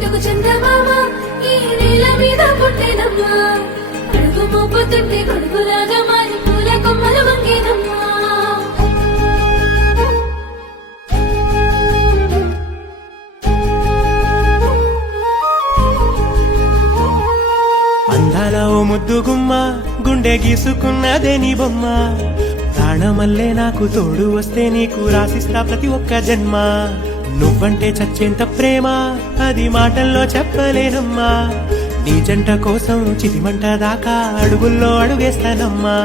బిట్టుకు చందమామ ఈ నేల మీద పుట్టినమ్మా అడుగు మోపుతుంటే గొడుగులాగా మారి పూల కొమ్మలు వంగేనమ్మా అందాల ఓ ముద్దుగుమ్మ గుండె గీసుకున్నదే నీ బొమ్మ ప్రాణమల్లే నాకు తోడు వస్తే నీకు రాసిస్తా ప్రతి ఒక్క జన్మ నువ్వంటే చచ్చేంత ప్రేమ అది మాటల్లో చెప్పలేనమ్మా నీ జంట కోసం చితిమంట దాకా అడుగుల్లో అడుగేస్తానమ్మా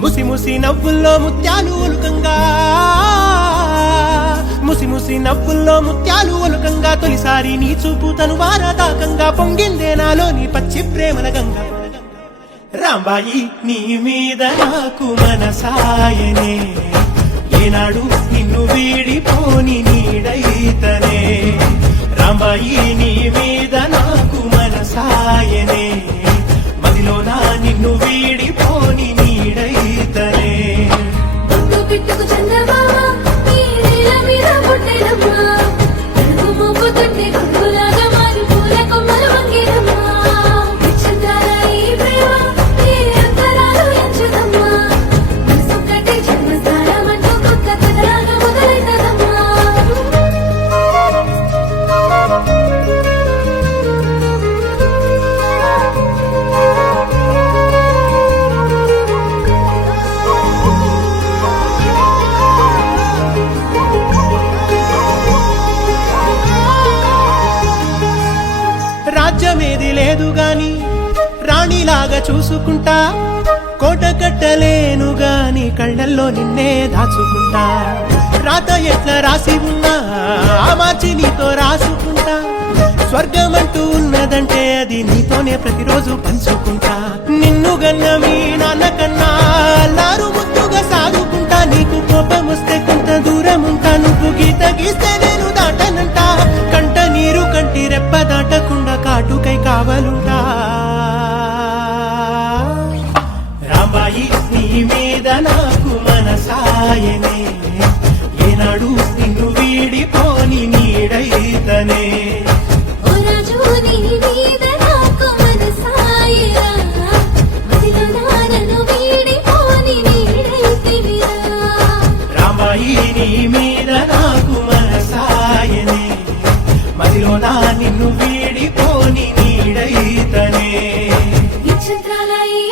ముసి ముసి నవ్వుల్లో ముత్యాలు ఒలుకంగా ముసి ముసి నవ్వుల్లో ముత్యాలు ఒలుకంగా తొలిసారి నీ చూపు తను వారదాకంగా పొంగిందే నాలో నీ పచ్చి ప్రేమల గంగా రాంబాయి నీ మీద నాకు మనసాయనే ఏనాడు నిన్ను వీడిపోని నీడైతనే రాంబాయి నీ మీద నాకు మనసాయనే మదిలోన నిన్ను వీడిపోని నీడైతనే బొట్టు బిట్టుకు చందమామ ఈ నేల మీద పుట్టినమ్మా అడుగు మోపుతుంటే గొడుగులాగా మారి పూల కొమ్మలు వంగేనమ్మా చంద్రాల ఈ ప్రేమ ఏ అంతరాలు ఎంచుదమ్మా మనసొక్కటే జన్మస్థానమంటూ కొత్త కథలాగా మొదలైతదమ్మా రాజ్యమేది లేదు గాని రాణిలాగా చూసుకుంటా కోట కట్టలేను గాని కళ్ళల్లో నిన్నే దాచుకుంటా రాత ఎట్లా రాసి ఉన్నా ఆ మార్చి నీతో రాసుకుంటా స్వర్గమంటూ ఉన్నదంటే అది నీతోనే ప్రతిరోజు పంచుకుంటా నిన్ను గన్న మీ నాన్న కన్నా అల్లారు ముద్దుగా సాగుకుంటా నీకు కోపం వస్తే కొంత దూరం ఉంటా నువ్వు గీత గీస్తే నేను దాటనంటా కంట నీరు కంటి రెప్ప దాటకుండా కాటుకై కావలుంటా రాంబాయి నీ మీద నాకు మనసాయనే ఏనాడు నిన్ను వీడిపోని నీడైతనే ఓ రాజు నీ మీద నాకు మనసాయరా మదిలో నన్ను వీడిపోని నీడైతివిరా రాంబాయి నీ మీద నాకు మనసాయనే మదిలో నిన్ను వీడిపోని నీడైతనే ఈ చంద్రాల ఈ